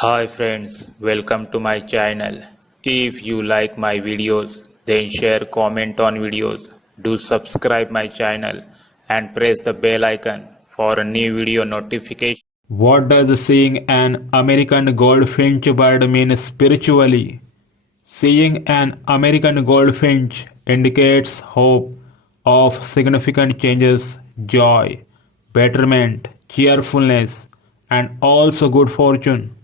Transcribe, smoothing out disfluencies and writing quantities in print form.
Hi friends, welcome to my channel. If you like my videos, then share comment on videos. Do subscribe my channel and press the bell icon for a new video notification. What does seeing an American goldfinch bird mean spiritually? Seeing an American goldfinch indicates hope of significant changes, joy, betterment, cheerfulness, and also good fortune.